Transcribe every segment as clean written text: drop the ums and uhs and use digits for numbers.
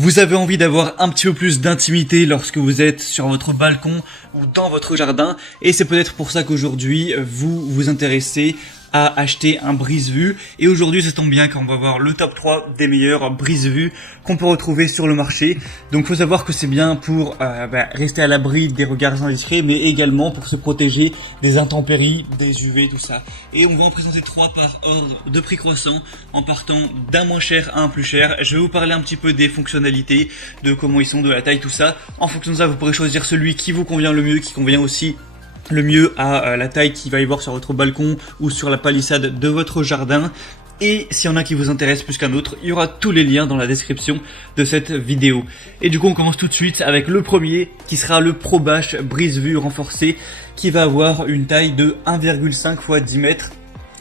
Vous avez envie d'avoir un petit peu plus d'intimité lorsque vous êtes sur votre balcon ou dans votre jardin, et c'est peut-être pour ça qu'aujourd'hui vous vous intéressez à acheter un brise-vue. Et aujourd'hui ça tombe bien car on va voir le top 3 des meilleurs brise-vue qu'on peut retrouver sur le marché. Donc faut savoir que c'est bien pour rester à l'abri des regards indiscrets, mais également pour se protéger des intempéries, des UV, tout ça. Et on va en présenter 3 par ordre de prix croissant, en partant d'un moins cher à un plus cher. Je vais vous parler un petit peu des fonctionnalités, de comment ils sont, de la taille, tout ça. En fonction de ça, vous pourrez choisir celui qui vous convient le mieux, qui convient aussi le mieux à la taille qu'il va y avoir sur votre balcon ou sur la palissade de votre jardin. Et s'il y en a qui vous intéressent plus qu'un autre, il y aura tous les liens dans la description de cette vidéo. Et du coup on commence tout de suite avec le premier qui sera le ProBash brise-vue renforcé, qui va avoir une taille de 1,5 x 10 mètres,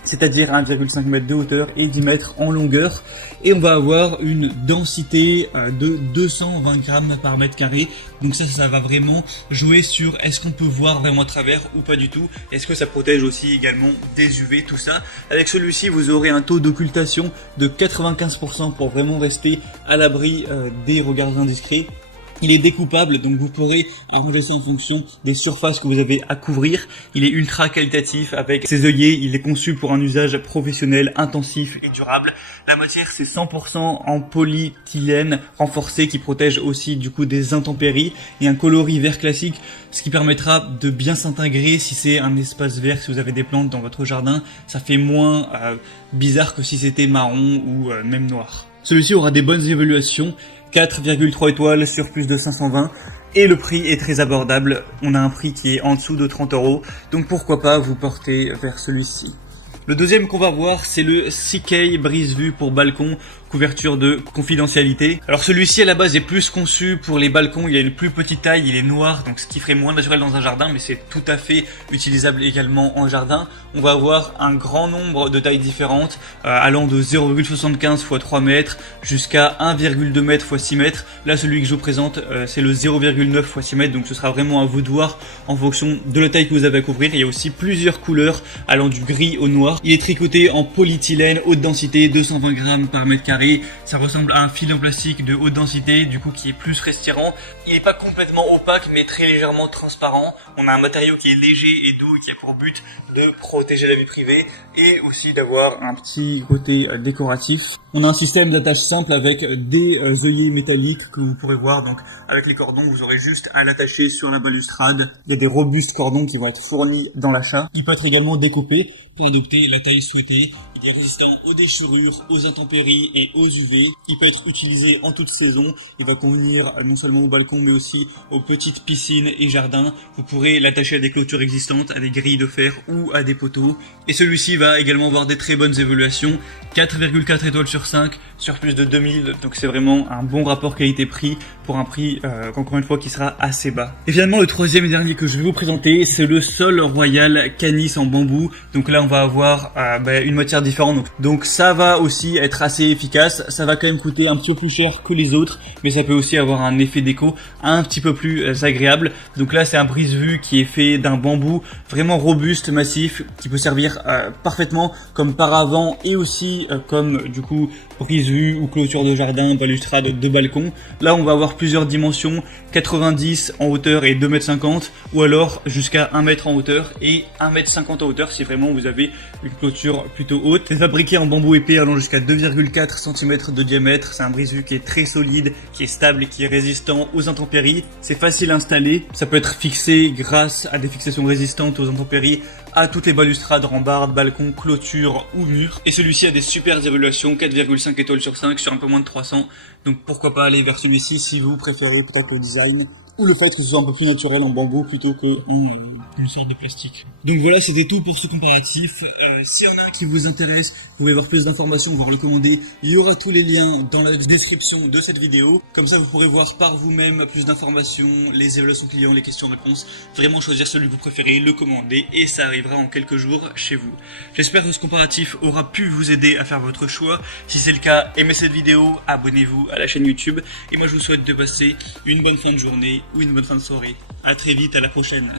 c'est-à-dire 1,5 m de hauteur et 10 mètres en longueur. Et on va avoir une densité de 220 grammes par mètre carré. Donc ça va vraiment jouer sur est-ce qu'on peut voir vraiment à travers ou pas du tout. Est-ce que ça protège aussi également des UV, tout ça. Avec celui-ci, vous aurez un taux d'occultation de 95% pour vraiment rester à l'abri des regards indiscrets. Il est découpable, donc vous pourrez arranger ça en fonction des surfaces que vous avez à couvrir. Il est ultra qualitatif avec ses œillets. Il est conçu pour un usage professionnel, intensif et durable. La matière, c'est 100% en polyéthylène renforcé qui protège aussi du coup des intempéries, et un coloris vert classique, ce qui permettra de bien s'intégrer si c'est un espace vert, si vous avez des plantes dans votre jardin. Ça fait moins bizarre que si c'était marron ou même noir. Celui-ci aura des bonnes évaluations. 4,3 étoiles sur plus de 520, et le prix est très abordable. On a un prix qui est en dessous de 30 €, donc pourquoi pas vous porter vers celui-ci. Le deuxième qu'on va voir, c'est le CK brise-vue pour balcon, couverture de confidentialité. Alors celui-ci à la base est plus conçu pour les balcons, il a une plus petite taille, il est noir, donc ce qui ferait moins naturel dans un jardin, mais c'est tout à fait utilisable également en jardin. On va avoir un grand nombre de tailles différentes, allant de 0,75 x 3 mètres jusqu'à 1,2 m x 6 mètres. Là celui que je vous présente c'est le 0,9 x 6 mètres, donc ce sera vraiment à vous de voir en fonction de la taille que vous avez à couvrir. Il y a aussi plusieurs couleurs allant du gris au noir. Il est tricoté en polyéthylène haute densité, 220 grammes par mètre carré. Ça ressemble à un fil en plastique de haute densité, du coup qui est plus respirant. Il n'est pas complètement opaque mais très légèrement transparent. On a un matériau qui est léger et doux et qui a pour but de protéger la vie privée et aussi d'avoir un petit côté décoratif. On a un système d'attache simple avec des œillets métalliques que vous pourrez voir. Donc avec les cordons, vous aurez juste à l'attacher sur la balustrade. Il y a des robustes cordons qui vont être fournis dans l'achat. Il peut être également découpé pour adopter la taille souhaitée. Il est résistant aux déchirures, aux intempéries et aux UV. Il peut être utilisé en toute saison. Il va convenir non seulement au balcon mais aussi aux petites piscines et jardins. Vous pourrez l'attacher à des clôtures existantes, à des grilles de fer ou à des poteaux. Et celui-ci va également avoir des très bonnes évaluations. 4,4 étoiles sur 5 sur plus de 2000. Donc c'est vraiment un bon rapport qualité-prix pour un prix encore une fois qui sera assez bas. Et finalement le troisième et dernier que je vais vous présenter, c'est le Sol Royal Canis en bambou. Donc là on va avoir une matière différente, donc ça va aussi être assez efficace. Ça va quand même coûter un petit peu plus cher que les autres, mais ça peut aussi avoir un effet déco un petit peu plus agréable. Donc là c'est un brise-vue qui est fait d'un bambou vraiment robuste, massif, qui peut servir parfaitement comme paravent et aussi comme du coup brise-vue ou clôture de jardin, balustrade de balcon. Là on va avoir plusieurs dimensions, 90 en hauteur et 2,50 m, ou alors jusqu'à 1 m en hauteur et 1,50 m en hauteur si vraiment vous avez une clôture plutôt haute. C'est fabriqué en bambou épais allant jusqu'à 2,4 cm de diamètre. C'est un brise-vue qui est très solide, qui est stable et qui est résistant aux intempéries. C'est facile à installer. Ça peut être fixé grâce à des fixations résistantes aux intempéries à toutes les balustrades, rambardes, balcons, clôtures ou murs. Et celui-ci a des super évaluations, 4,5 étoiles sur 5 sur un peu moins de 300. Donc pourquoi pas aller vers celui-ci si vous préférez peut-être le design ou le fait que ce soit un peu plus naturel en bambou plutôt qu'en une sorte de plastique. Donc voilà, c'était tout pour ce comparatif. S'il y en a un qui vous intéresse, vous pouvez avoir plus d'informations, voire le commander. Il y aura tous les liens dans la description de cette vidéo. Comme ça, vous pourrez voir par vous-même plus d'informations, les évaluations clients, les questions-réponses. Vraiment choisir celui que vous préférez, le commander, et ça arrivera en quelques jours chez vous. J'espère que ce comparatif aura pu vous aider à faire votre choix. Si c'est le cas, aimez cette vidéo, abonnez-vous à la chaîne YouTube. Et moi, je vous souhaite de passer une bonne fin de journée ou une bonne fin de soirée. À très vite, à la prochaine.